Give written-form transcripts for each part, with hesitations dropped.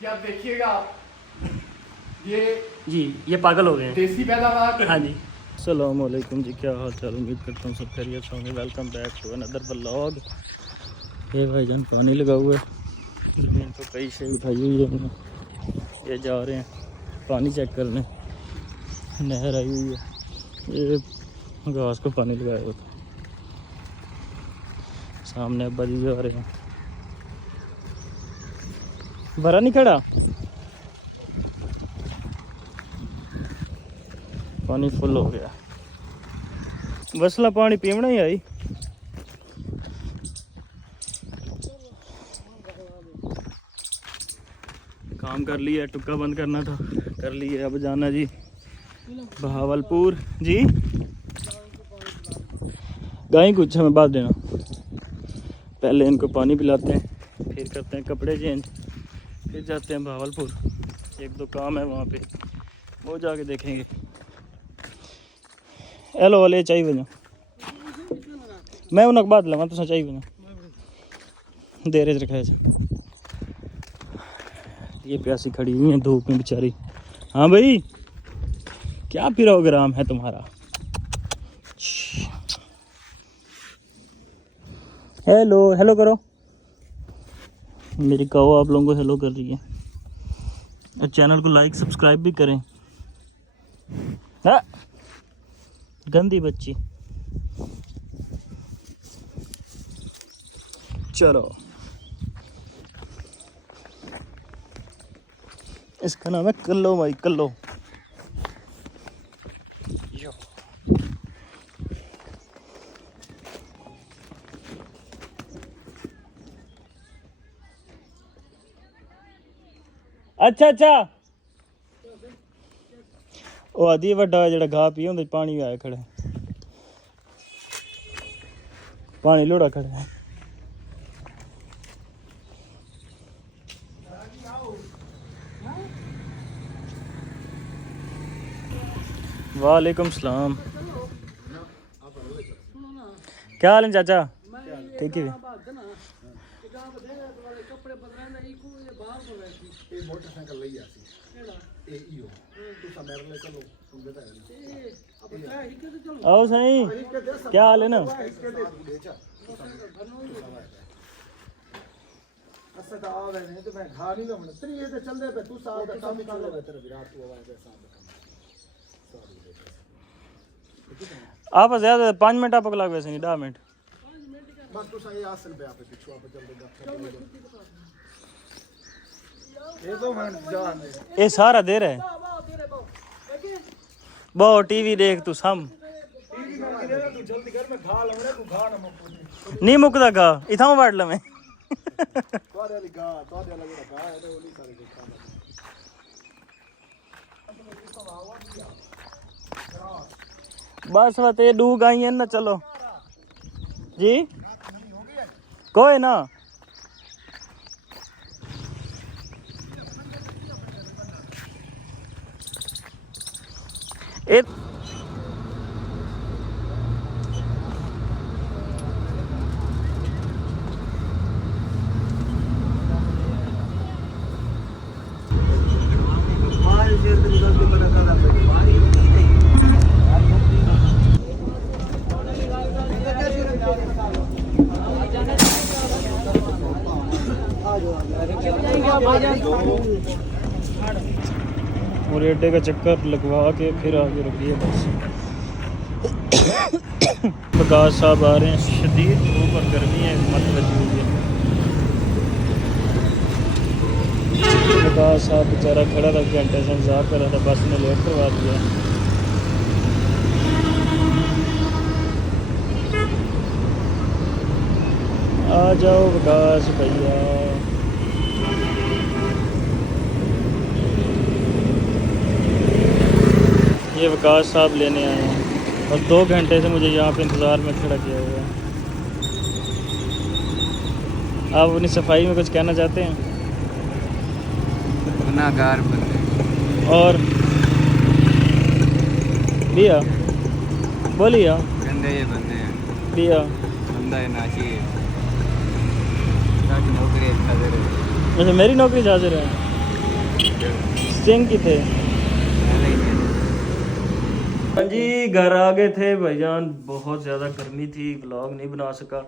क्या देखिएगा ये ये पागल हो गए हैं। देसी पैदावार। हाँ जी। अस्सलाम वालेकुम जी, क्या हाल चाल, उम्मीद करता हूँ सब खैरियत से होंगे। Welcome back to another vlog. ये भाईजान पानी लगा हुआ है, ज़मीन पर कई शे उठाई हुई है हमने। ये जा रहे हैं पानी चेक करने, नहर आई हुई है। ये घास को पानी लगाया हुआ था, सामने अब्बा जी जा रहे हैं। भरा नहीं खड़ा, पानी फुल हो गया। वसला पानी पीवना ही आई। काम कर लिया, टुक्का बंद करना था, कर लिया। अब जाना जी बहावलपुर जी। गाय कुछ हमें बात देना, पहले इनको पानी पिलाते हैं, फिर करते हैं कपड़े चेंज, फिर जाते हैं बहावलपुर। एक दो काम है वहाँ पे, वो जाके देखेंगे। हेलो वाले चाहिए वजह मैं उन्हें बाद लगा तो चाहिए वजह देर रखा है। ये प्यासी खड़ी हुई है धूप में बेचारी। हाँ भाई, क्या प्रोग्राम है तुम्हारा? हेलो हेलो करो, मेरी कहो आप लोगों को हेलो कर रही है। और चैनल को लाइक सब्सक्राइब भी करें। हाँ गंदी बच्ची। चलो, इसका नाम है कल्लो भाई, कल्लो। अच्छा अच्छा, वो आदि वड्डा जड़ा घाह पी होंदे पानी आया खड़ा, पानी लोड़ा खड़ा है। वालेकुम सलाम, क्या हाल है चाचा? ठीक है। मोटरसाइकिल लई आसी ए इयो तुसा मेरे ले चलो सुन बेटा आओ सही, क्या हाल है ना? अच्छा तो आवे नहीं तो मैं घा नहीं लमण त्री ये तो चल दे पे तू साल का काम कर ले तेरे विराट तू आवे के साथ आप ज्यादा 5 मिनट आप लग वैसे नहीं 10 मिनट बस तू सही आसन पे आप पिछू आप चल दे ये तो मैं जान ये सारा दे रहा है। बहु टीवी देख तू सम टीवी में दे तू जल्दी कर मैं घा लमणे तू घा ना मुक नहीं मुकदा गा इथां वाड़ लवे तोरे वाली घा तोरे वाला घा है तो ओली सारी के काम बस बस ये डू गाई है ना। चलो जी कोई ना, एक मुरेडे का चक्कर लगवा के फिर आगे रुकिए बस। प्रकाश साहब आ रहे हैं, शदीद धूप और गर्मी है, मत लगी हुई है। प्रकाश साहब बेचारा खड़ा था, घंटे से इंतजार कर रहा था, बस ने लेट करवा दिया। आ जाओ विकास भैया। ये विकास साहब लेने आए हैं और 2 घंटे से मुझे यहाँ पे इंतज़ार में खड़ा किया हुआ है। आप अपनी सफाई में कुछ कहना चाहते हैं? गुनाहगार बंदे और दिया बोलिए गंदे ये बंदे हैं, दिया बंदा है नाची है, ताकि नौकरी अच्छा दे रहे। अच्छा मेरी नौकरी हाजिर है। सिंह की थे। हाँ जी, घर आ गए थे भाईजान, बहुत ज़्यादा गर्मी थी, व्लॉग नहीं बना सका,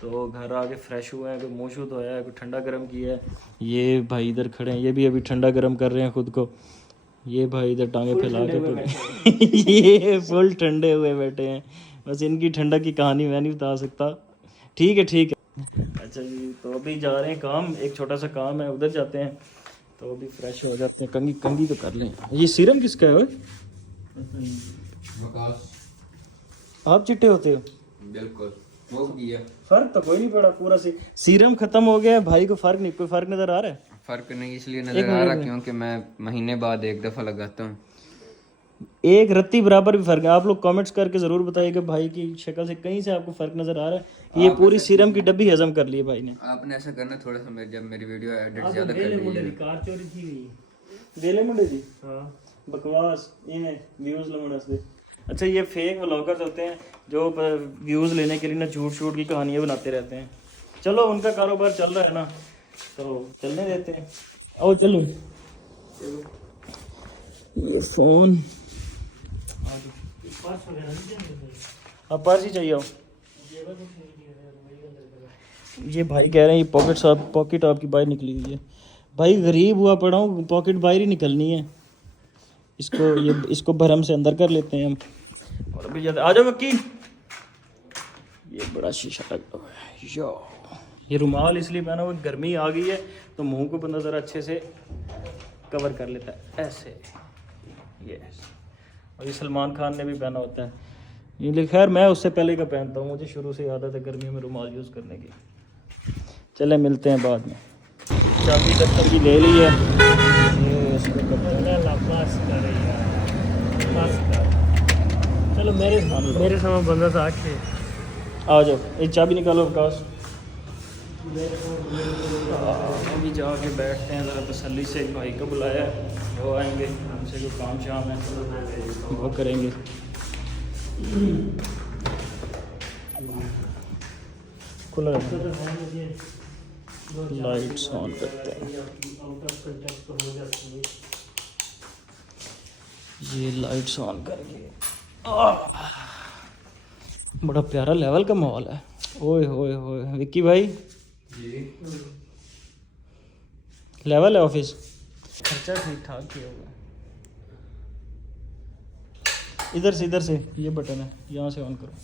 तो घर आके फ्रेश हुए हैं, कोई मुँह शुद्ध धोया है, कोई ठंडा गर्म किया है। ये भाई इधर खड़े हैं, ये भी अभी ठंडा गर्म कर रहे हैं खुद को। ये भाई इधर टांगे फैला के ये फुल ठंडे हुए बैठे हैं। बस इनकी ठंडा की कहानी मैं नहीं बता सकता। ठीक है ठीक है। अच्छा जी, तो अभी जा रहे हैं काम, एक छोटा सा काम है, उधर जाते हैं, तो अभी फ्रेश हो जाते हैं। कंगी कंगी तो कर लें। ये सीरम किसका है? आप चिट्टे होते हो? बिल्कुल वो किया। फर्क तो कोई नहीं पड़ा, पूरा सीरम खत्म हो गया है भाई को, फर्क नहीं, कोई फर्क नजर आ रहा है? फर्क नहीं इसलिए नजर आ रहा क्योंकि मैं महीने बाद एक दफा लगाता हूँ। एक रत्ती बराबर भी फर्क है। आप लोग कमेंट्स करके जरूर बताइए भाई की शक्ल से कहीं से आपको फर्क नजर आ रहा है? ये पूरी सीरम की डब्बी हजम कर ली है भाई ने। आपने ऐसा करना थोड़ा सा, जब मेरी वीडियो एडिट ज्यादा कर ली। कार चोरी थी गई वेले मुंडे दी। हां बकवास इन्हें व्यूज लगाने से। अच्छा, ये फेक व्लॉगर्स होते हैं जो व्यूज लेने के लिए ना झूठ झूठ की कहानियां बनाते रहते हैं। चलो उनका कारोबार चल रहा है ना, तो चलने देते हैं। आओ चलो। ये फोन आप पर्स ही चाहिए हो? ये भाई कह रहे हैं ये पॉकेट आपकी बाहर निकली हुई है। भाई गरीब हुआ पड़ा हूँ, पॉकेट बाहर ही निकलनी है। इसको भरम से अंदर कर लेते हैं हम। और अभी आ जाओ मक्की। ये बड़ा शीशा लगा हुआ है। यो ये रुमाल इसलिए पहना हुआ, गर्मी आ गई है तो मुंह को बंदा ज़रा अच्छे से कवर कर लेता है ऐसे। यस, और ये सलमान खान ने भी पहना होता है ये। खैर मैं उससे पहले का पहनता हूँ, मुझे शुरू से आदत है गर्मियों में रुमाल यूज़ करने की। चले मिलते हैं बाद में। चाबी दफ्तर की ले ली है। ये चलो मेरे समय बंदा था आके। आ जाओ, एक चाबी निकालो विकास। अभी जाके बैठते हैं ज़रा तसल्ली से। भाई को बुलाया है, वो आएंगे, हमसे कोई काम शाम है वो करेंगे। खुला लाइट्स ऑन करते हैं। ये लाइट्स ऑन करके बड़ा प्यारा लेवल का माहौल है। ओए होए होए विक्की भाई जी लेवल है ऑफिस। खर्चा ठीक ठाक किया हुआ है। इधर से ये बटन है, यहाँ से ऑन करो।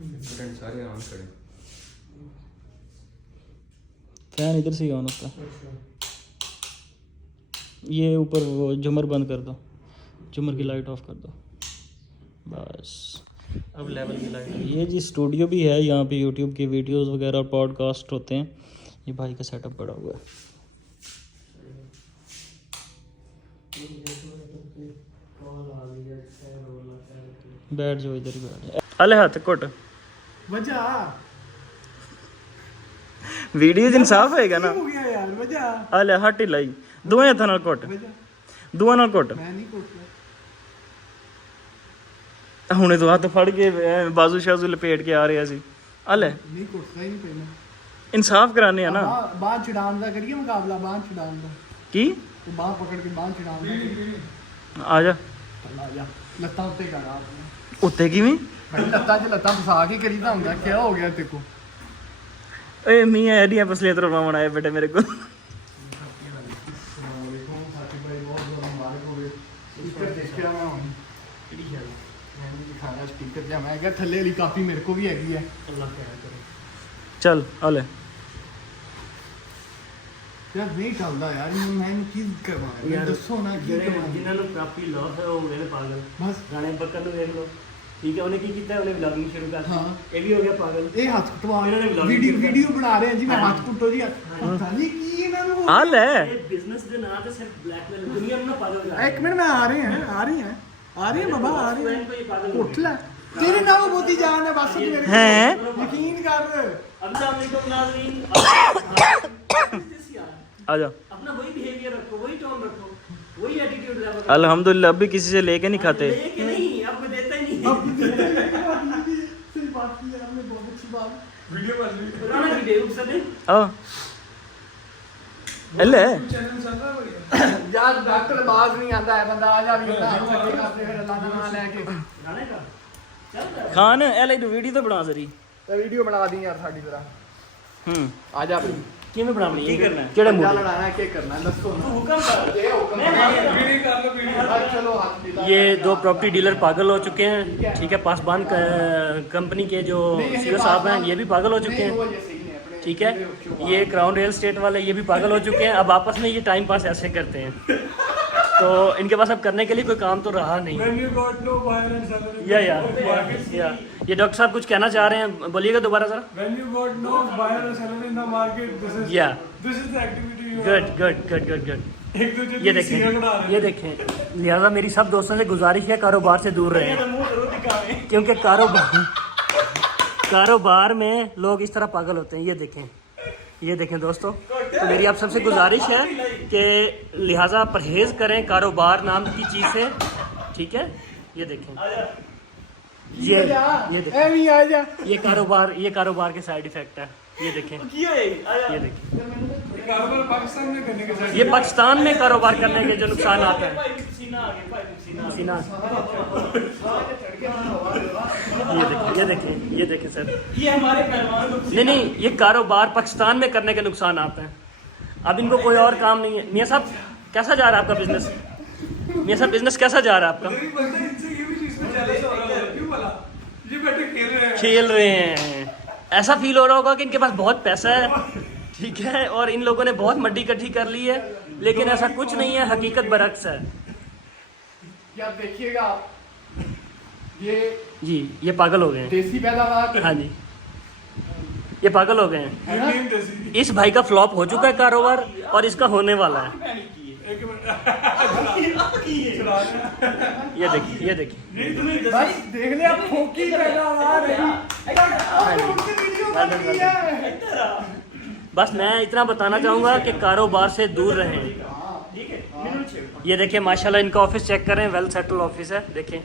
बटन सारे ऑन करें। फैन इधर से ही ऑन होता है। ये ऊपर वो झुमर बंद कर दो, झुमर की लाइट ऑफ कर दो बस। अब लेवल की लाइट। ये जी स्टूडियो भी है, यहाँ पे यूट्यूब की वीडियोस वगैरह पॉडकास्ट होते हैं। ये भाई का सेटअप बड़ा हुआ है। बैठ जाओ इधर ही बैठ। अले हाथ कोट वजह वीडियो दिन साफ होएगा ना। हो गया यार वजह। अले हट ही लाई दोए हत्थां नाल कोट, दोआं नाल कोट। मैं नहीं कोटला। ਹੁਣੇ ਤੋਂ ਹੱਥ ਫੜ ਕੇ ਬਾਜ਼ੂ ਸ਼ਾਜ਼ੂ ਲਪੇਟ ਕੇ ਆ ਰਿਹਾ ਸੀ। ਆ ਲੈ ਨਹੀਂ ਕੋਟਲਾ ਹੀ ਨਹੀਂ ਪੈਣਾ। ਇਨਸਾਫ ਕਰਾਣੇ ਆ ਨਾ। ਬਾਹ ਛਡਾਉਣ ਦਾ ਕਰੀਏ ਮੁਕਾਬਲਾ, ਬਾਹ ਛਡਾਉਣ ਦਾ। ਕੀ ਉਹ ਬਾਹ ਪਕੜ ਕੇ ਬਾਹ ਛਡਾਉਣ ਦਾ। ਆ ਜਾ ਆ ਜਾ ਲੱਤਾਂ ਉੱਤੇ ਕਰ ਆਪ। ਉੱਤੇ ਕਿਵੇਂ? ਲੱਤਾਂ 'ਚ ਲੱਤਾਂ ਫਸਾ ਕੇ ਕਰੀਦਾ ਹੁੰਦਾ। ਕੀ ਹੋ ਗਿਆ ਤੇਕੋ? ਓਏ ਮੀਆਂ ਐਡੀਆਂ ਪਸਲੀਆਂ ਤਰਵਾਉਣ ਆਏ ਬੇਟੇ ਮੇਰੇ ਕੋਲ। ਮੈਂ ਕਿਹਾ ਥੱਲੇ ਵਾਲੀ ਕਾਫੀ ਮੇਰੇ ਕੋ ਵੀ ਹੈਗੀ ਹੈ। ਚੱਲ ਆ ਲੈ ਯਾਰ ਨਹੀਂ ਚੱਲਦਾ ਯਾਰ, ਮੈਂ ਇਹਨੂੰ ਕੀ ਕਰਵਾਵਾਂ ਯਾਰ, ਦੱਸੋ ਨਾ ਕੀ ਕਰਵਾਵਾਂ। ਜਿਨ੍ਹਾਂ ਨੂੰ ਕਾਫੀ ਲਾਸ ਹੈ ਉਹ ਹੋ ਗਏ ਨੇ ਪਾਗਲ। ਬਸ ਗਾਣੇ ਬੱਕਰ ਨੂੰ ਦੇਖ ਲਓ, ਠੀਕ ਹੈ, ਉਹਨੇ ਕੀ ਕੀਤਾ, ਉਹਨੇ ਵਲੌਗਿੰਗ ਸ਼ੁਰੂ ਕਰ ਹਾਂ। ਦਿੱਤੀ, ਇਹ ਵੀ ਹੋ ਗਿਆ ਪਾਗਲ। ਇਹ ਹੱਥ ਕਟਵਾ ਇਹਨਾਂ ਨੇ vlogging ਵੀਡੀਓ ਬਣਾ ਰਹੇ ਆ ਜੀ। ਮੈਂ ਹੱਥ ਕੁੱਟੋ ਜੀ, ਪਤਾ ਨਹੀਂ ਕੀ ਇਹਨਾਂ ਨੂੰ। ਆ ਲੈ ਇਹ ਬਿਜ਼ਨਸ ਦੇ ਨਾਂ ਤੇ ਸਿਰਫ ਬਲੈਕਮੇਲ ਦੁਨੀਆ ਨੂੰ ਨਾ ਪਾਗਲ ਕਰ ਇੱਕ ਮਿੰਟ, ਮੈਂ ਆ ਰਹੇ ਹਾਂ ਬਾਬਾ, ਆ ਰਹੇ ਹਾਂ। ਉੱਠ ਲੈ, ਤੇਰੇ ਨਾਲ ਉਹ ਬਹੁਤੀ ਜਾਨ ਹੈ ਬਸ ਮੇਰੇ। ਹੈ ਯਕੀਨ कर। अस्सलाम वालेकुम नाज़रीन। आ जा। अपना वही बिहेवियर रखो, वही टोन रखो, वही एटीट्यूड रखो। अल्हम्दुलिल्लाह अभी किसी से लेके नहीं खाते। लेके नहीं, आपको देता ही नहीं। सही बात की यार, आपने बहुत अच्छी बात। पुराना वीडियो उस समय आ ले चैनल चल रहा है बढ़िया यार डॉक्टर बाज नहीं आता है बंदा आ जा भी होता है करते फिर अल्लाह का नाम लेके खाने का चल रहा है। खान ए ले वीडियो तो बना जरी तो वीडियो बना दी यार साडी तरह आ जा भाई किवें बनानी की करना है? केड़े क्या मूड लड़ाना है क्या करना है दसो ना हुक्म कर ये हुक्म मैं वीडियो कर लो वीडियो चलो हाथ मिला ये 2 प्रॉपर्टी डीलर पागल हो चुके हैं, ठीक है। पासबान कंपनी के जो सीईओ साहब हैं ये भी पागल हो चुके हैं, ठीक है। ये क्राउन रियल एस्टेट वाले ये भी पागल हो चुके हैं। अब आपस में ये टाइम पास ऐसे करते हैं, तो इनके पास अब करने के लिए कोई काम तो रहा नहीं। या ये डॉक्टर साहब कुछ कहना चाह रहे हैं, बोलिएगा दोबारा जरा। When you got no buyer or seller in the market, Yeah. this is the activity you good good good good good. एक दूसरे ये की सीगा देखें, उड़ा रहे ये देखें। लिहाजा मेरी सब दोस्तों से गुजारिश है कारोबार से दूर रहें, मुंह जरूर दिखावें। क्योंकि कारोबार में लोग इस तरह पागल होते हैं। ये देखें दोस्तों, तो मेरी आप सबसे गुजारिश है कि लिहाजा परहेज करें कारोबार नाम की चीज़ से, ठीक है। ये देखें, ये देखें, ए नहीं आ जा ये कारोबार के साइड इफेक्ट है। ये देखें, ये देखें, हैं। कारोबार पाकिस्तान में करने के साथ ये पाकिस्तान में कारोबार करने के जो नुकसान आते हैं। भाई पसीना आ गया, भाई पसीना। सीना, ये देखें सर, ये हमारे पहलवान को नहीं ये कारोबार पाकिस्तान में करने के नुकसान आते हैं। अब इनको कोई और काम नहीं है। मियाँ साहब कैसा जा रहा है आपका बिजनेस? मियाँ साहब बिजनेस कैसा जा रहा है आपका? एक बंदा इनसे ये भी चीज में jealous हो रहा है, क्यों भला? ये बैठे खेल रहे हैं, ऐसा फील हो रहा होगा कि इनके पास बहुत पैसा है, ठीक है, और इन लोगों ने बहुत मड्डी इकट्ठी कर ली है, लेकिन ऐसा कुछ नहीं है, हकीकत बरक्स है। यार देखिएगा आप ये जी ये पागल हो गए हैं। देसी पैदावार हाँ जी, ये पागल हो गए हैं। है ना? इस भाई का फ्लॉप हो चुका है कारोबार, और इसका होने वाला है। एक मिनट ये देखिए भाई देख ले आप फोकी पैदावार है बस मैं इतना बताना चाहूँगा कि कारोबार से दूर रहें। ठीक है मिनट छे। ये देखिए माशाल्लाह, इनका ऑफिस चेक करें, वेल सेटल ऑफिस है, देखें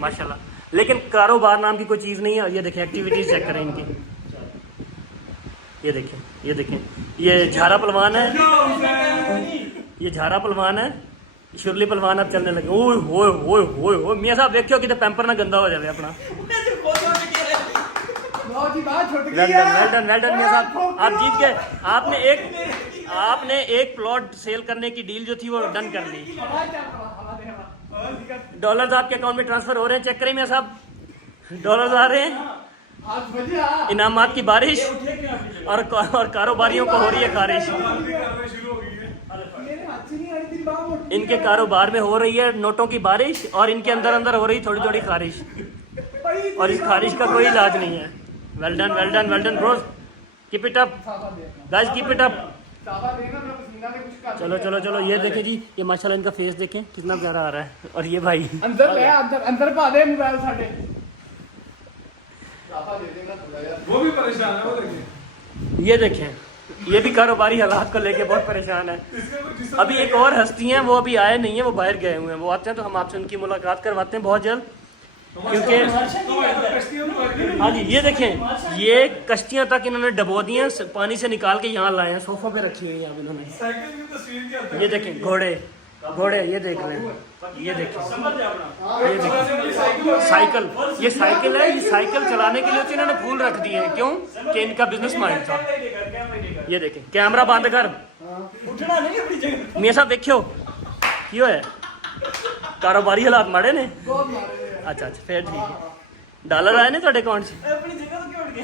माशाल्लाह, लेकिन कारोबार नाम की कोई चीज़ नहीं है। ये देखें एक्टिविटीज़ चेक करें इनकी, ये देखें, ये झारा पलवान है, ये झारा पलवान है, शुरली पलवान अब चलने लगे। ओए होए होए होए होए, मियाँ साहब देखियो कि पैम्पर ना गंदा हो जाए अपना। लो जी बात छुट गई वेल है डन मियाँ साहब, आप जीत गए। आपने एक प्लॉट सेल करने की डील जो थी वो डन कर ली। डॉलर्स आपके अकाउंट में ट्रांसफर हो रहे हैं, चेक करें मियाँ साहब, डॉलर्स आ रहे हैं, आज बढ़िया इनामात की बारिश, और कारोबारियों को हो रही है खारिश। मेरे हाथ से नहीं आई तेरी बात इनके कारोबार में हो रही है नोटों की बारिश, और इनके अंदर अंदर हो रही थोड़ी थोड़ी खारिश, और इस खारिश का कोई इलाज नहीं है। Well done Bros, keep it up guys, keep it up. चलो ये देखें जी, ये माशाल्लाह इनका फेस देखें कितना प्यारा आ रहा है, और ये भाई अंदर ले अंदर पा दे मोबाइल साडे साफा दे देना थोड़ा यार। वो भी परेशान है, वो देखिए ये देखें, ये भी कारोबारी हालात को लेके बहुत परेशान है। अभी एक और हस्ती हैं, वो अभी आए नहीं है, वो बाहर गए हुए हैं, वो आते हैं तो हम आपसे उनकी मुलाकात करवाते हैं बहुत जल्द, क्योंकि हाँ जी ये देखें, ये कश्तियाँ तक इन्होंने डबो दी हैं, पानी से निकाल के यहाँ लाए हैं, सोफों पे रखी हुई हैं अब इन्होंने। साइकिल की तस्वीर क्या था? ये देखें घोड़े ये देख रहे हैं, ये देखें, ये देखें साइकिल, ये साइकिल है, ये साइकिल चलाने के लिए तो इन्होंने फूल रख दिए हैं, क्यों कि इनका बिजनेस माइंड था। ये देखें, कैमरा बंद कर, उठना नहीं अपनी जगह। मियाँ साहब देखियो क्यों है, कारोबारी हालात माड़े ने। अच्छा फिर ठीक है, डॉलर आए ने ਤੁਹਾਡੇ अकाउंट से? अपनी जगह तो क्यों उठ गए?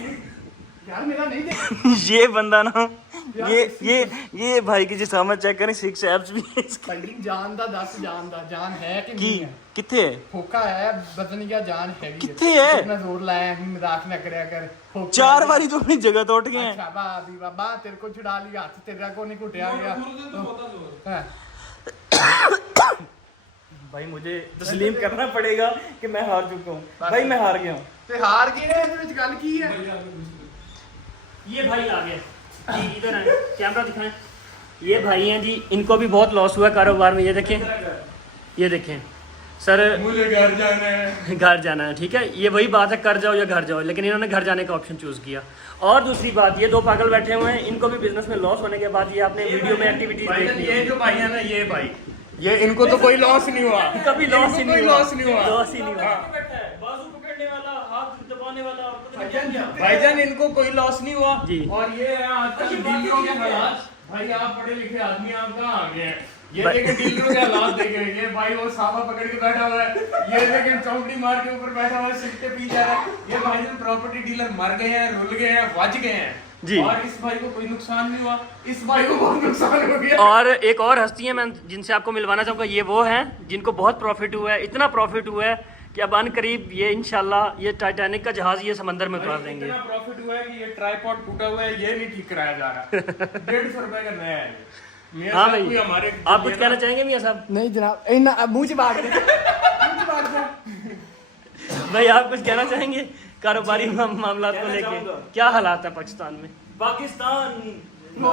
यार मेरा नहीं दे ये बंदा ना, ये भाई की जिसामत चेक करें, 6 एब्स भी है इसके। भाई जान दा 10 जान है कि की नहीं है किथे है? फोका है बदन क्या जान है किथे है? इतना जोर लाया है, मजाक ना करया कर। फोका 4 बारी तो अपनी जगह तो उठ गए हैं। अच्छा भाभी बाबा तेरे को छुड़ा लिया हाथ, तेरा को नहीं घुटिया गया है। भाई मुझे तस्लीम करना पड़ेगा कि मैं हार चुका हूँ, भाई मैं हार गया हूँ। ते हार गए ने, ਇਹਦੇ ਵਿੱਚ ਗੱਲ ਕੀ है? ये भाई आ गए जी, इधर आए, कैमरा दिखाएं। ये भाई हैं जी, इनको भी बहुत लॉस हुआ कारोबार में। ये देखें सर मुझे घर जाना है। घर जाना है, ठीक है, ये वही बात है, कर जाओ या घर जाओ, लेकिन इन्होंने घर जाने का ऑप्शन चूज़ किया। और दूसरी बात, ये दो पागल बैठे हुए हैं, इनको भी बिजनेस में लॉस होने के बाद ये आपने वीडियो में एक्टिविटीज देख ली। ये जो भाई है ना, ये भाई, ये इनको तो कोई लॉस नहीं हुआ, कभी लॉस ही नहीं हुआ, लॉस नहीं हुआ। लॉस ही नहीं हुआ। बाजू पकड़ने वाला, हाथ दबाने वाला और पता नहीं क्या-क्या। भाईजान इनको कोई लॉस नहीं हुआ। जी। और ये है आजकल डीलरों के हालात। भाई आप पढ़े लिखे आदमी, आप कहाँ आ गए हैं? ये देखे डीलरों के हालात देखे, ये भाई वो साफा पकड़ के बैठा हुआ है, ये देखे चौकड़ी मार के ऊपर बैठा हुआ है, सिक्के पी जा रहा है। ये भाईजान प्रॉपर्टी डीलर मर गए हैं, रुल गए हैं, बच गए हैं जी। और इस भाई को कोई नुकसान नहीं हुआ, इस भाई को बहुत नुकसान हो गया। और एक और हस्ती है, मैं जिनसे आपको मिलवाना चाहूँगा, ये वो हैं जिनको बहुत प्रॉफिट हुआ है, इतना प्रॉफिट हुआ है कि अब अनकरीब ये इंशाल्लाह ये टाइटैनिक का जहाज ये समंदर में उतार देंगे। इतना प्रॉफिट हुआ है कि ये ट्राइपॉड टूटा हुआ है, ये नहीं ठीक कराया जा रहा। 150 रुपए का नया है। मियां हाँ साहब भाई, कोई हमारे आप कुछ कहना चाहेंगे मियां साहब? नहीं जनाब, इन्ना मुंह च बांट दे, मुंह च बांट दे। भाई आप कुछ कहना चाहेंगे कारोबारी मामला को लेके? चाहूंगा। क्या हालात है पाकिस्तान में? पाकिस्तान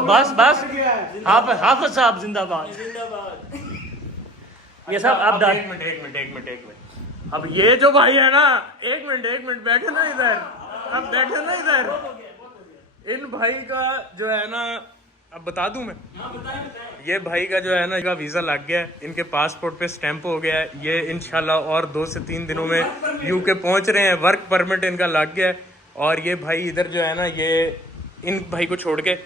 बस हाफिज साहब जिंदाबाद। जिंदाबाद। ये साहब आप डाल एक मिनट। अब ये जो भाई है ना, एक मिनट बैठे ना इधर, अब बैठे ना इधर। इन भाई का जो है ना, अब बता दूं मैं, ये भाई का जो है ना, इनका वीजा लग गया है, इनके पासपोर्ट पे स्टैंप हो गया है, ये इंशाल्लाह और 2 से 3 दिनों में यूके पहुंच रहे हैं, वर्क परमिट इनका लग गया है। और ये भाई इधर जो है ना, ये इन भाई को छोड़ के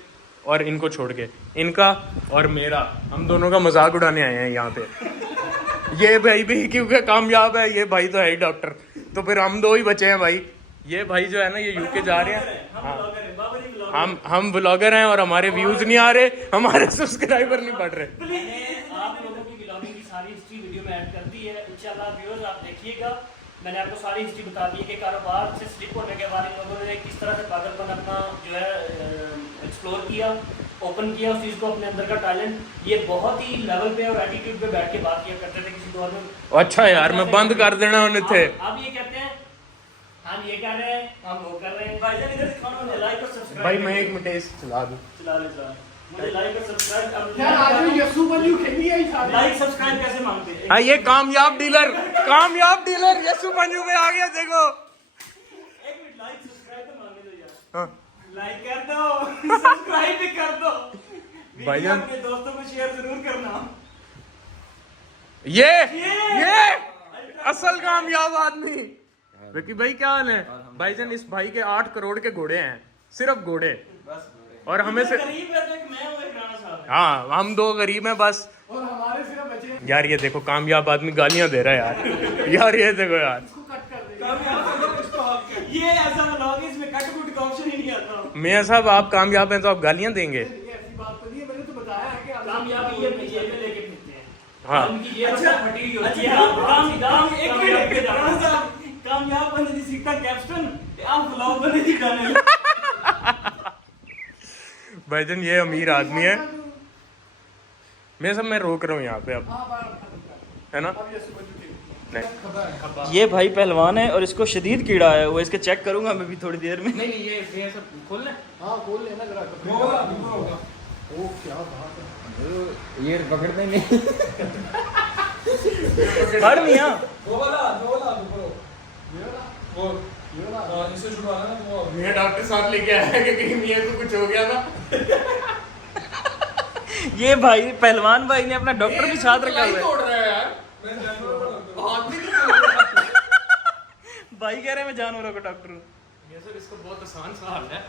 और इनको छोड़ के, इनका और मेरा, हम दोनों का मजाक उड़ाने आए हैं यहाँ पे। ये भाई भी क्योंकि कामयाब है, ये भाई तो है ही डॉक्टर, तो फिर हम दो ही बचे हैं भाई। ये भाई जो है ना, ये यूके जा रहे हैं, हम ब्लॉगर हैं और हमारे व्यूज नहीं आ रहे, हमारे सब्सक्राइबर नहीं बढ़ रहे। आप लोगों की ब्लॉगिंग की सारी हिस्ट्री वीडियो में ऐड कर दी है, इंशाल्लाह व्यूअर्स आप देखिएगा। मैंने आपको सारी हिस्ट्री बता दी है कि कारोबार से स्लिप होने के बाद इन लोगों ने किस तरह से पागलपन अपना जो है एक्सप्लोर किया, ओपन किया उस चीज़ को, अपने अंदर का टैलेंट। ये बहुत ही लेवल पे और एटीट्यूड पे बैठ के बात किया करते थे किसी दौर में। अच्छा यार, मैं बंद कर देना उन्हें थे। आप ये कहते हैं, हम ये कर रहे हैं, हम वो कर रहे हैं। भाईजान इधर दिखाओ, मुझे लाइक और सब्सक्राइब। भाई मैं एक मिनट चला दूं। चला ले चला, मुझे लाइक और सब्सक्राइब। यार आज में यसु बंजू खेली है ही सारे। लाइक सब्सक्राइब कैसे मांगते हैं? हाँ, ये कामयाब डीलर यसु मंजू में आ गया, देखो। एक मिनट, लाइक सब्सक्राइब तो मांगे दो यार। हाँ। लाइक कर दो, सब्सक्राइब भी कर दो, भाईजान अपने दोस्तों को शेयर जरूर करना। ये असल कामयाब आदमी। विकी भाई क्या हाल है? भाईजान इस भाई के 8 करोड़ के घोड़े हैं, सिर्फ घोड़े, और हमें से गरीब है तो एक मैं हूं, एक राणा साहब है। हाँ, हम 2 गरीब हैं बस। और हमारे सिर्फ बचे हैं। यार ये देखो, कामयाब आदमी गालियां दे रहा है यार ये देखो यार। इसको कट कर दे। ये ऐसा ब्लॉग है, इसमें कट कुट का ऑप्शन ही नहीं आता। मियां साहब आप कामयाब हैं तो आप गालियां देंगे? ये ऐसी बात तो नहीं है, मैंने तो बताया है कि आप कामयाबी ये लेके फिरते हैं। हाँ। उनकी ये अच्छा फटी हुई होती है। कामयाब बनने दी सीखता कैप्टन, आप ब्लॉग बनने दी गाने। भाईजान ये अमीर आदमी है। मैं रोक रहा हूँ यहाँ पे अब, है ना? नहीं ये भाई पहलवान है और इसको शदीद कीड़ा है, वो इसके चेक करूंगा मैं भी थोड़ी देर में। नहीं ये सब खोल ले। हाँ खोल लेना जरा। ओ क्या बात है। ये पकड़ते नहीं। फड़ मियां, मियां डॉक्टर साहब लेके आया है कि कहीं मियां को कुछ हो गया था। ये भाई पहलवान भाई ने अपना डॉक्टर भी साथ रखा हुआ है। तोड़ रहा है यार। हाथ भी नहीं तोड़ रहा। भाई कह रहे हैं मैं जानवरों का डॉक्टर हूँ। मियां साहब इसको बहुत आसान सवाल है।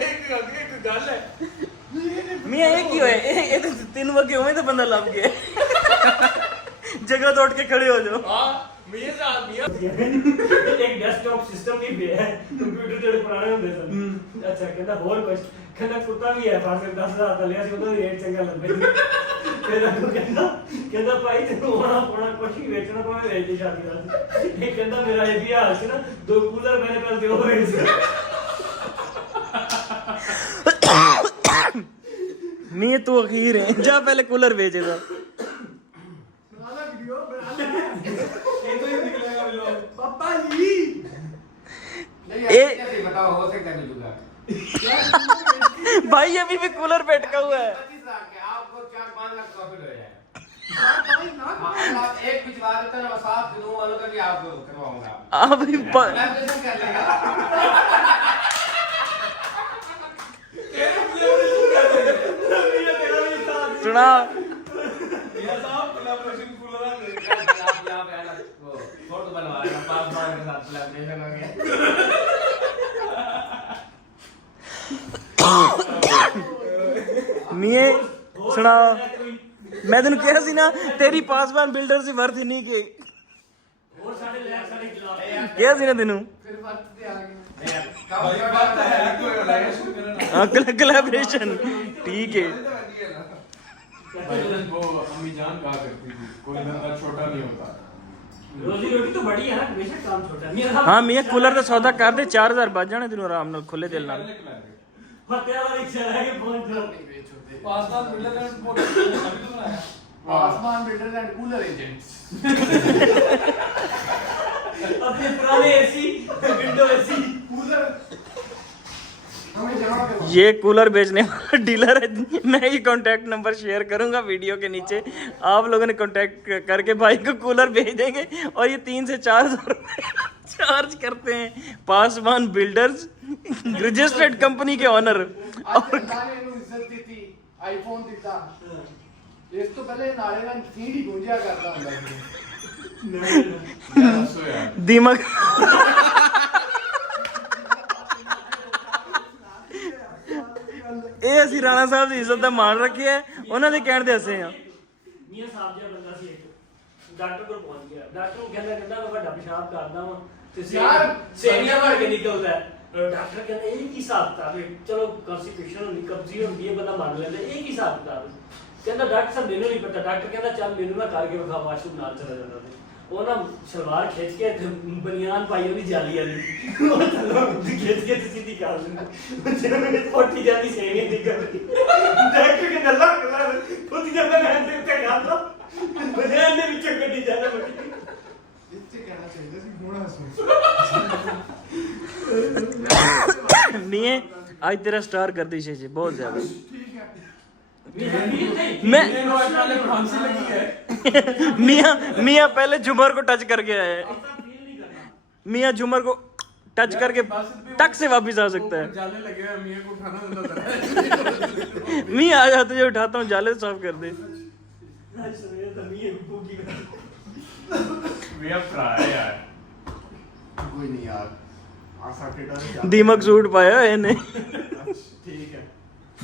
एक गल है। मियां एक ही होए, ये तो 3 वगे होए तो बंदा लग गया। जगह तोड़ के खड़े हो जाओ। हाँ, मियां साहब एक डेस्कटॉप सिस्टम भी है, कंप्यूटर ਜਿਹੜੇ ਪੁਰਾਣੇ ਹੁੰਦੇ ਸਨ। ਅੱਛਾ ਕਹਿੰਦਾ ਹੋਰ ਕੁਝ, ਕਹਿੰਦਾ ਕੁੱਤਾ ਵੀ ਹੈ, ਫਾਸਲ 10,000 ਦਾ ਲਿਆ ਸੀ, ਉਹਦਾ ਵੀ ਰੇਟ ਚੰਗਾ ਲੱਗਦਾ ਸੀ। ਫਿਰ ਅੱਗੋਂ ਕਹਿੰਦਾ ਭਾਈ ਤੈਨੂੰ ਹੋਣਾ ਪੋਣਾ ਕੁਝ ਵੀ ਵੇਚਣਾ ਭਾਵੇਂ ਵੇਚ ਦੇ ਸ਼ਾਦੀ ਦਾ। ਇਹ ਕਹਿੰਦਾ ਮੇਰਾ ਇਹ ਵੀ ਹਾਲ ਸੀ ਨਾ, 2 ਕੂਲਰ ਮੇਰੇ ਕੋਲ ਦਿਓ ਹੋਏ ਸੀ। मियां तू अखीर है, जा पहले कूलर बेचेगा। बना ले वीडियो, बना ले। ये तो ही निकलेगा व्लॉग। पापा जी नहीं बताओ, हो सकता नहीं जुगाड़। भाई अभी भी कूलर बैठा हुआ है। आपको लाख 5 लाख प्रॉफिट हो जाएगा। भाई ना आप एक भिजवा देता ना, बस आप दिनों वालों का भी आप करवाऊंगा। अभी कोलैबोरेशन कर लेगा। सुना आप यहाँ पे आना, वो फोटो बनवा लेना, पासपोर्ट के साथ कोलैबोरेशन हो गया। मिये सुना मैं तेन कहा सी ना तेरी पासवान बिल्डर से वर्थ ही नहीं के और साढ़े लाख साढ़े खिलाफ कहा सी ना तेनू फिर वर्त पे आ गए कोलैबोरेशन ठीक है। वो अम्मी जान कहा करती थी कोई धंधा छोटा नहीं होता। रोजी रोटी तो बड़ी है ना, बेशक काम छोटा है। मेरा हाँ मियाँ कूलर का सौदा कर दे 4000 बच जाने तेन आराम नाल खुले दिल नाल। फतेह वाला रिक्शा लेके पहुंच जाओ। आसमान बिल्डर एंड कूलर एजेंट्स। अपने पुराने एसी विंडो एसी कूलर हमें जमा करो। ये कूलर बेचने वाला डीलर है, मैं ये कांटेक्ट नंबर शेयर करूंगा वीडियो के नीचे। आप लोगों ने कांटेक्ट करके भाई को कूलर भेज देंगे और ये 3 से 4 हज़ार रुपये चार्ज करते हैं। पासवान बिल्डर्स रजिस्टर्ड कंपनी के ऑनर। और ਇਹਨੂੰ ਇੱਜ਼ਤ ਦਿੱਤੀ ਆਈਫੋਨ ਦਿੱਤਾ ਇਸ ਤੋਂ ਪਹਿਲੇ ਨਾਲੇ ਨਾਲ ਸੀਡੀ ਗੁੰਜਿਆ ਕਰਦਾ ਹੁੰਦਾ ਸੀ। दिमाग ਇਹ ਅਸੀਂ ਰਾਣਾ ਸਾਹਿਬ ਦੀ ਇੱਜ਼ਤ ਦਾ ਮਾਣ ਰੱਖਿਆ, ਉਹਨਾਂ ਦੇ ਕਹਿਣ ਤੇ ਹੱਸੇ ਆ। ਮੀਆਂ ਸਾਹਿਬ ਜਿਹਾ ਬੰਦਾ ਸੀ ਇੱਕ, ਡਾਕਟਰ ਕੋਲ ਪਹੁੰਚ ਗਿਆ। ਡਾਕਟਰ ਨੂੰ ਕਹਿੰਦਾ ਮੈਂ ਵੱਡਾ ਪਿਸ਼ਾਬ ਕਰਦਾ ਵਾਂ ਤੇ ਯਾਰ, ਸੇਵੀਆਂ ਭਰ ਕੇ ਨਿਕਲਦਾ ਹੈ। ਡਾਕਟਰ ਕਹਿੰਦਾ ਇਹ ਕੀ ਹਿਸਾਬ ਕਿਤਾਬ ਹੈ? ਚਲੋ ਕਨਸਟੀਪੇਸ਼ਨ ਹੁੰਦੀ, ਕਬਜ਼ੀ ਹੁੰਦੀ ਹੈ, ਬੰਦਾ ਮੰਨ ਲੈਂਦਾ, ਇਹ ਕੀ ਹਿਸਾਬ ਕਿਤਾਬ ਹੈ? ਕਹਿੰਦਾ ਡਾਕਟਰ ਸਾਹਿਬ ਮੈਨੂੰ ਨਹੀਂ ਪਤਾ। ਡਾਕਟਰ ਕਹਿੰਦਾ ਚੱਲ ਮੈਨੂੰ ਨਾ ਕਰਕੇ ਵਿਖਾ, ਵਾਸ਼ਰੂਮ ਨਾਲ ਚਲਾ ਜਾਂਦਾ ਸੀ। ਉਹ ਨਾ ਸਲਵਾਰ ਖਿੱਚ ਕੇ ਤੇ ਬਨੀਆਨ ਪਾਈ ਉਹਦੀ ਜਾਲੀ ਵਾਲੀ, ਉਹ ਥੱਲੋਂ ਖਿੱਚ ਕੇ ਤੇ ਸਿੱਧੀ ਕਰ ਦਿੰਦਾ। ਜਿਹਨੇ ਪੋਟੀ ਜਾਂਦੀ ਸੇਵੀਆਂ ਨਿਕਲਦੀ। ਡਾਕਟਰ ਕਹਿੰਦਾ ਲੱਗ ਉਹਦੀ ਜਾਂਦਾ ਮੈਂ ਤੇ ਉੱਤੇ ਕਰਦਾ, ਬਨੀਆਨ ਦੇ ਵਿੱਚੋਂ ਕੱਢੀ ਜਾਂਦਾ ਬੱਟੀ। ਇੱਥੇ ਕਹਿਣਾ ਚਾਹੀਦਾ ਸੀ ਹੁਣ ਹੱਸੋ। नहीं आज तेरा स्टार कर दी शेषे बहुत ज्यादा। ਠੀਕ ਹੈ मैं फांसी लगी है। मियाँ पहले झुमर को टच करके आया है। मियाँ झुमर को टच करके टक से वापस आ सकता है। जाले लगे हुए मियां को उठाना धंधा कर रहा है। मियाँ आ जा, तुझे उठाता हूँ, जाले साफ कर दे। मियां फ्राई यार। ਕੋਈ ਨਹੀਂ ਯਾਰ ਆਸਾ ਕਿਹੜਾ दीमक सूट पाया है इन्हें। ਠੀਕ ਹੈ।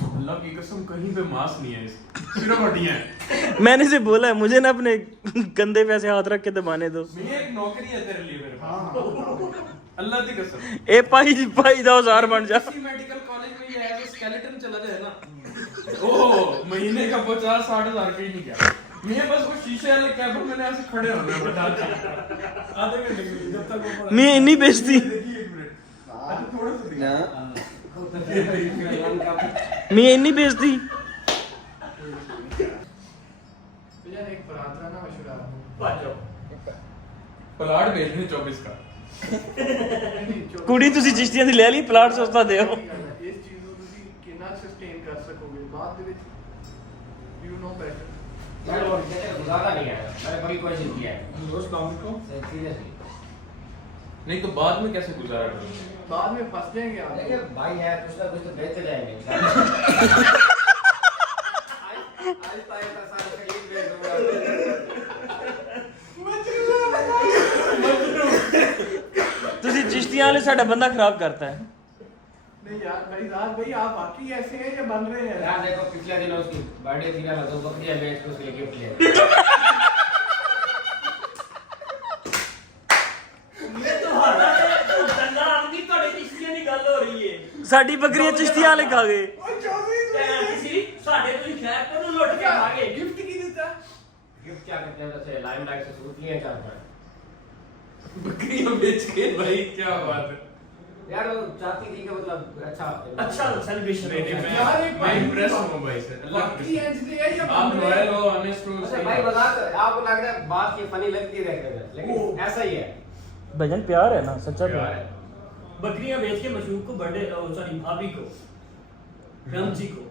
अल्लाह की कसम कहीं पे मांस नहीं है, सिर्फ हड्डियां हैं। मैंने से बोला है मुझे ना अपने गंदे पैसे हाथ रख के दबाने दो। मियां एक नौकरी है तेरे लिए मेरे हाँ पास, अल्लाह की कसम। ए पाई दा औजार बन जा। किसी मेडिकल कॉलेज में ये एज स्केलेटन चला जाए ना, ओ महीने का 50-60 हजार का ही नहीं गया। मैं बस वो शीशे वाले कैबिन में ऐसे खड़े होना है आधे घंटे के लिए, जब तक वो मैं इन्नी बेइज्जती थोड़ा सा ना मैं इन्नी बेइज्जती। यार एक पराठा ना मशहूर ਭੱਜ ਜਾਓ। प्लाट बेचने 24 का। ਕੁੜੀ ਤੁਸੀਂ ਚਿਸ਼ਤੀਆਂ ਦੀ ਲੈ ਲਈ, ਪਲਾਟ ਸਸਤਾ ਦਿਓ। ਇਸ ਚੀਜ਼ ਨੂੰ ਤੁਸੀਂ ਕਿੰਨਾ ਸਸਟੇਨ ਕਰ ਸਕੋਗੇ ਬਾਅਦ ਦੇ ਵਿੱਚ ਯੂ ਨੋ ਬੈਟਰ। यार वो जैसे गुजारा नहीं है, मैंने बड़ी कोशिश की है सीरियसली। नहीं तो बाद में कैसे गुजारा करूंगा? बाद में फंस जाएंगे आप। देखिए भाई है, कुछ ना कुछ तो बेचते जाएंगे। आज पाए का सारा खरीद बेच दूंगा। ਤੁਸੀਂ ਚਿਸ਼ਤੀਆਂ ਵਾਲੇ ਸਾਡਾ ਬੰਦਾ ਖਰਾਬ ਕਰਤਾ है। नहीं यार भाई राज भाई आप वाकई ऐसे हैं या बन रहे हैं? यार देखो पिछले दिन उसकी बर्थडे थी ना, तो बकरियां बेच के उसके लिए गिफ्ट ले ਇਹ ਤੁਹਾਡਾ ਤੇ ਦੰਦਾ ਆਂਦੀ ਤੁਹਾਡੇ ਰਿਸ਼ਤਿਆਂ ਦੀ ਗੱਲ ਹੋ ਰਹੀ ਹੈ। ਸਾਡੀ ਬੱਕਰੀਆਂ ਚਿਸ਼ਤੀਆਂ ਵਾਲੇ ਖਾ ਗਏ। ओए चौधरी ਭੈਣ ਸੀ ਸਾਡੇ ਤੁਸੀਂ ਖੈਰ ਤੋਂ ਲੁੱਟ ਕੇ ਖਾ ਗਏ। गिफ्ट की देता? गिफ्ट क्या करते हैं, जैसे लाइमलाइट से सूट लिए चाहते हैं। बकरियां बेच के भाई क्या बात है। यार वो चाहती थी कि मतलब अच्छा सेलिब्रेशन नहीं नहीं यार, एक मैं बात इम्प्रेस बताओ। हूं भाई से, अल्लाह की वाकई कसम। ऐसे है या आप बन रहे रॉयल हैं? हो, ऑनेस्ट हो, अच्छा सही भाई बात। मजाक आपको लग रहा है बात ये फनी लगती है लेकिन ऐसा ही है। भजन प्यार है ना, सच्चा क्या प्यार है? बकरियां बेच के मशहूर को बर्थडे सॉरी भाभी को रमजी को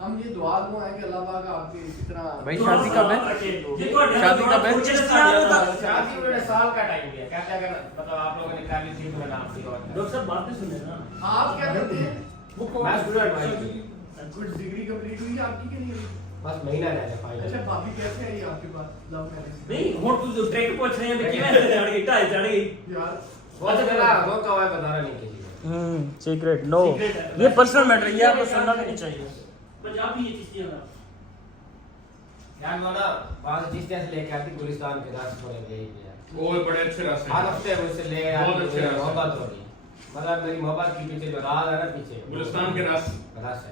हम ये दुआ को है कि अल्लाह पाक आपके इस तरह भाई शादी कब है? शादी कब है? शादी में साल का टाइम दिया। क्या क्या करना मतलब आप लोगों ने कर ली थी तो मैंने आपसे कहा। डॉक्टर साहब बात तो सुने ना। आप क्या करते हैं? मैं स्टूडेंट भाई। कुछ डिग्री कंप्लीट हुई आपकी कि नहीं हुई? बस महीना रह गया फाइनल। अच्छा भाभी कैसे आई आपके पास लव मैरिज? नहीं हुन तू जो ट्रैक पूछ रहे हैं कि किवें चढ़ गई ढाई चढ़ गई यार वो तो चला वो का है बता रहा नहीं किसी को। सीक्रेट नो, ये पर्सनल मैटर, ये आपको सुनना भी नहीं चाहिए। पंजाबी ये चीज़ ना यार वो ना बाहर जिस तरह से लेके आती गुलिस्तान के रास्ते पर ले गया। वो बड़े अच्छे रास्ते हर हफ्ते मुझसे ले बहुत अच्छे रास्ते। मोहब्बत हो रही मतलब मेरी मोहब्बत के पीछे जो राज है ना पीछे गुलिस्तान के रास्ते रास्ते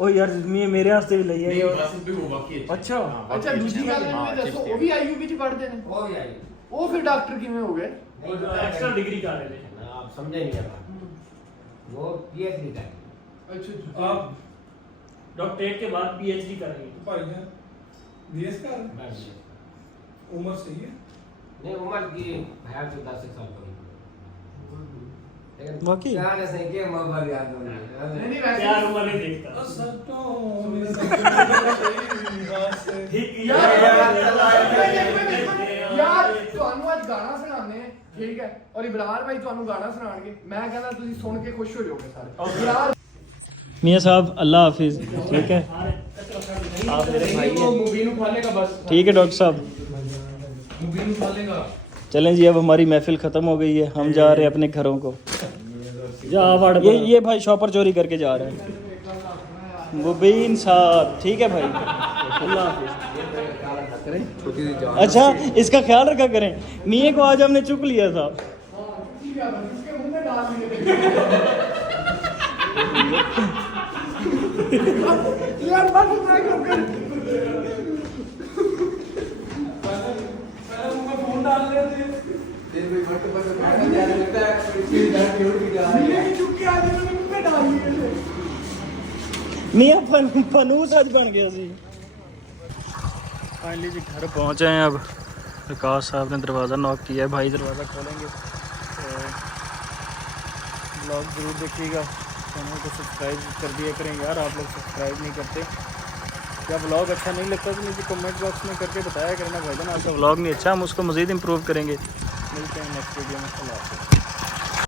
ओ यार मेरे वास्ते भी लई है नहीं रास्ते भी वो बाकी है। अच्छा अच्छा दूसरी गल ये दसो वो भी आईयूबी च पढ़ते हैं वो भी आई वो फिर डॉक्टर किवें हो गए? वो एक्स्ट्रा डिग्री कर रहे थे आप समझे नहीं है वो पीएचडी कर अच्छा अच्छा आप डॉक्टरेट के बाद पीएचडी कर रही है भाई हैं बीएस का मैं उम्र सही है। नहीं उम्र की है तो 10 साल बड़ी लेकिन बाकी? क्या ने सही के मोहब्बत याद हो नहीं रही नहीं वैसे प्यार उम्र नहीं देखता ठीक यार ਤੁਹਾਨੂੰ ਅੱਜ ਗਾਣਾ ਸੁਣਾਉਂਦੇ ਆ ਠੀਕ ਹੈ ਔਰ ਇਬਰਾਰ ਭਾਈ ਤੁਹਾਨੂੰ ਗਾਣਾ ਸੁਣਾਣਗੇ ਮੈਂ ਕਹਿੰਦਾ ਤੁਸੀਂ ਸੁਣ ਕੇ ਖੁਸ਼ ਹੋ ਜਾਓਗੇ ਸਾਰੇ ਇਬਰਾਰ मियाँ साहब अल्लाह हाफिज। ठीक है आप मेरे भाई हैं। मुबीन उठा लेगा बस ठीक है डॉक्टर साहब, मुबीन उठा लेगा। चलें जी, अब हमारी महफिल ख़त्म हो गई है, हम जा रहे हैं अपने घरों को। ये भाई शॉपर चोरी करके जा रहे हैं मुबीन साहब। ठीक है भाई, अल्लाह हाफिज। अच्छा इसका ख्याल रखा करें। मियाँ को आज हमने चुक लिया था। उसके मुंह में डाल दिए यार बस मैं कर फोन डाल लेते मियाँ फनूस आज बन गया जी। फाइनली जी घर पहुँचे हैं। अब विकास साहब ने दरवाज़ा नॉक किया है, भाई दरवाज़ा खोलेंगे। ब्लॉग ज़रूर देखिएगा, चैनल को सब्सक्राइब कर दिया करें यार, आप लोग सब्सक्राइब नहीं करते। क्या ब्लॉग अच्छा नहीं लगता तो मुझे कमेंट बॉक्स में करके बताया करना भाईजान, आपका ब्लॉग नहीं अच्छा, हम उसको मज़ीद इम्प्रूव करेंगे। मिलते हैं नेक्स्ट वीडियो में। अल्लाह हाफ़िज़।